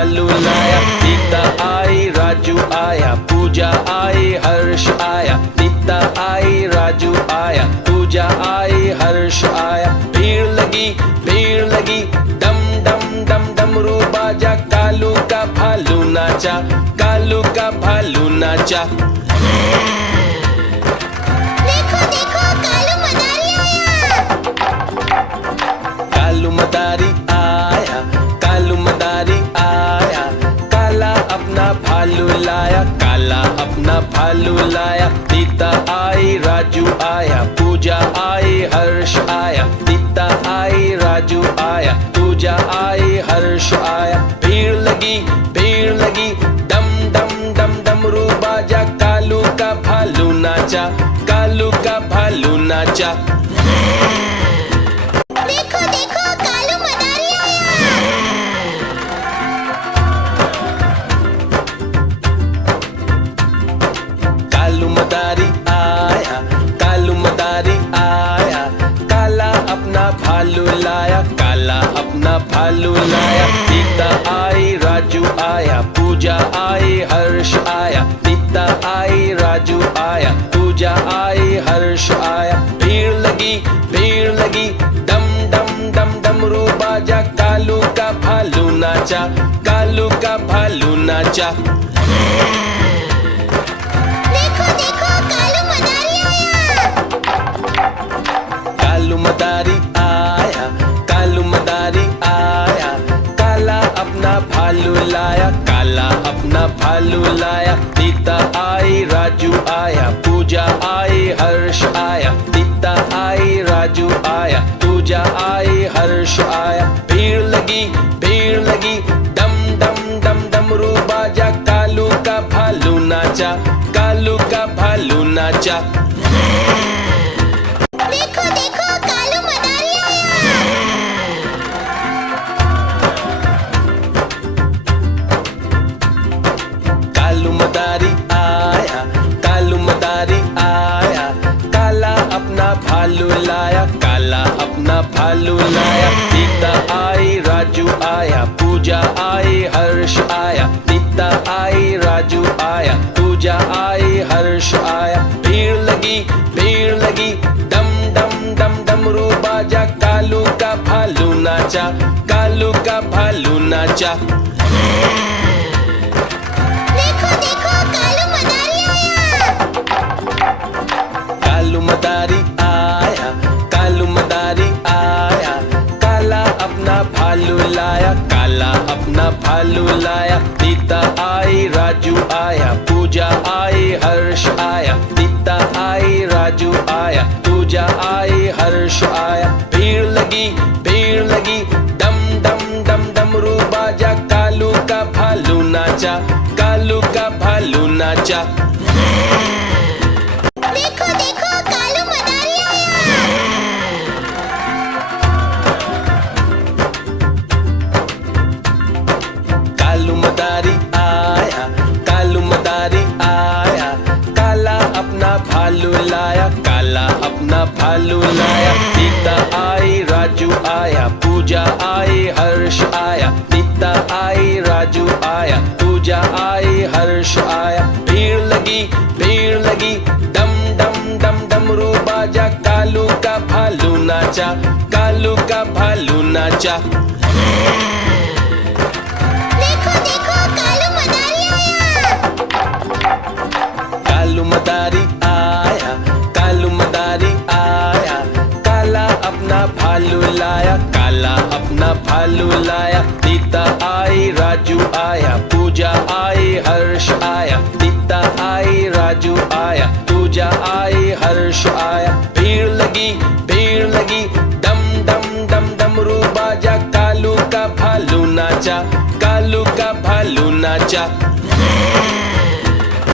भालू लाया। नीता आई राजू आया, पूजा आई हर्ष आया। नीता आई राजू आया, पूजा आई हर्ष आया। भीड़ लगी डम डम डम डमरू बाजा। कालू का भालू नाचा, कालू का भालू नाचा। देखो देखो कालू मदारी आया। कालू मदारी आया, कालू मदारी आया। काला अपना भालू लाया, काला अपना भालू लाया। नीता आई राजू आया, पूजा आई हर्ष आया। नीता आई राजू आया, पूजा आई हर्ष आया। भीड़ लगी डम डम डम डमरू बाजा। कालू का भालू नाचा, कालू का भालू नाचा। देखो देखो कालू मदारी आया। कालू मदारी आया, कालू मदारी आया। काला अपना भालू लाया, काला अपना भालू लाया। नीता आई राजू आया, पूजा आई हर्ष आया। नीता आई राजू आया, पूजा आई हर्ष आया। भीड़ लगी डम डम डम डमरू बाजा। कालू का भालू नाचा, कालू का भालू नाचा। देखो देखो कालू मदारी आया। कालू मदारी आया, कालू मदारी आया। काला अपना भालू लाया, काला अपना भालू लाया। नीता आई राजू आया, पूजा आई हर्ष आया। नीता आई राजू आया, पूजा आई हर्ष आया। भीड़ लगी डम डम डम डमरू बाजा। कालू का भालू नाचा, कालू का भालू नाचा। देखो देखो कालू मदारी आया। कालू मदारी आया, कालू मदारी आया। काला अपना भालू लाया, काला अपना भालू लाया। नीता आई राजू आया, पूजा आई हर्ष आया। नीता आई राजू आया, पूजा आई हर्ष आया। भीड़ लगी डम डम डम डमरू बाजा। कालू का भालू नाचा, कालू का भालू नाचा। देखो देखो कालू मदारी आया। कालू मदारी आया, कालू मदारी आया। काला अपना भालू लाया, काला अपना भालू लाया। नीता आई राजू आया, पूजा आई हर्ष आया। नीता आई राजू आया, पूजा आई हर्ष आया। भीड़ लगी डम डम डम डमरू बाजा। कालू का भालू नाचा, कालू का भालू नाचा। देखो देखो कालू मदारी आया। कालू मदारी आया, कालू मदारी आया। काला अपना भालू लाया, काला अपना भालू लाया। नीता आई राजू आया, पूजा आई हर्ष आया। नीता आई राजू आया, पूजा आई हर्ष आया। भीड़ लगी डम डम डम डमरू बाजा। कालू का भालू नाचा, कालू का भालू नाचा। देखो देखो कालू मदारी आया। कालू मदारी आया, कालू मदारी आया। काला अपना भालू लाया, काला अपना भालू लाया। नीता आई राजू आया, पूजा आई हर्ष आया। नीता आई राजू आया, पूजा आई हर्ष आया। भीड़ लगी डम डम डम डमरू बाजा। कालू का भालू नाचा, कालू का भालू नाचा।